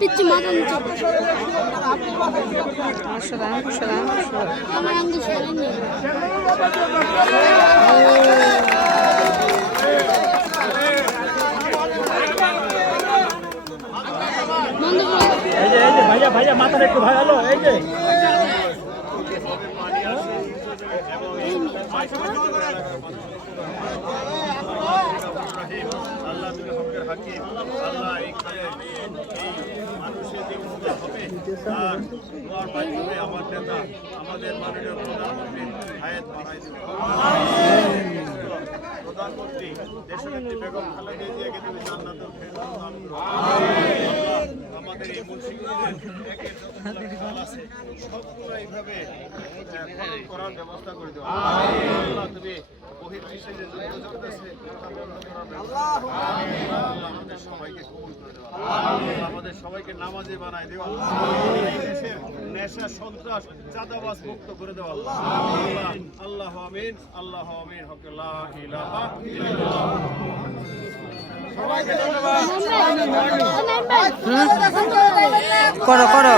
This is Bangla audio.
পিচ্ছি মাথা নিচে আমার আঙ্গুল সরেনি ভাইয়া ভাইয়া মাথাটা একটু ভাই হলো এই যে আল্লাহ তুমি হকের হাকিম আল্লাহ এইখানে মানুষের যে উপকার হবে তার তোমার মাধ্যমে আমার নেতা আমাদের মাননীয় প্রধানমন্ত্রী হায়াত বাড়াই দেবে প্রধানমন্ত্রী দেশনেত্রী বেগম খালেদা জিয়াকে তুমি জান্নাতুল ফেরদৌস দান করো আমাদের এই মুন্সিগঞ্জের একের যত আছে সবগুলো এইভাবে পালন করার ব্যবস্থা করে দেওয়া আল্লাহ তুমি বহির্বিশ্বে যে যুদ্ধ চলতেছে আমাদের সবাইকে কবুল করে দেওয়া আমাদের সবাইকে নামাজি বানাই দেওয়া এই দেশের নেশা সন্ত্রাস চাঁদাবাজ মুক্ত করে দেওয়া আল্লাহ আমিন আল্লাহ আমিন হক লা ইলাহা ইল্লাল্লাহ সবাইকে ধন্যবাদ করো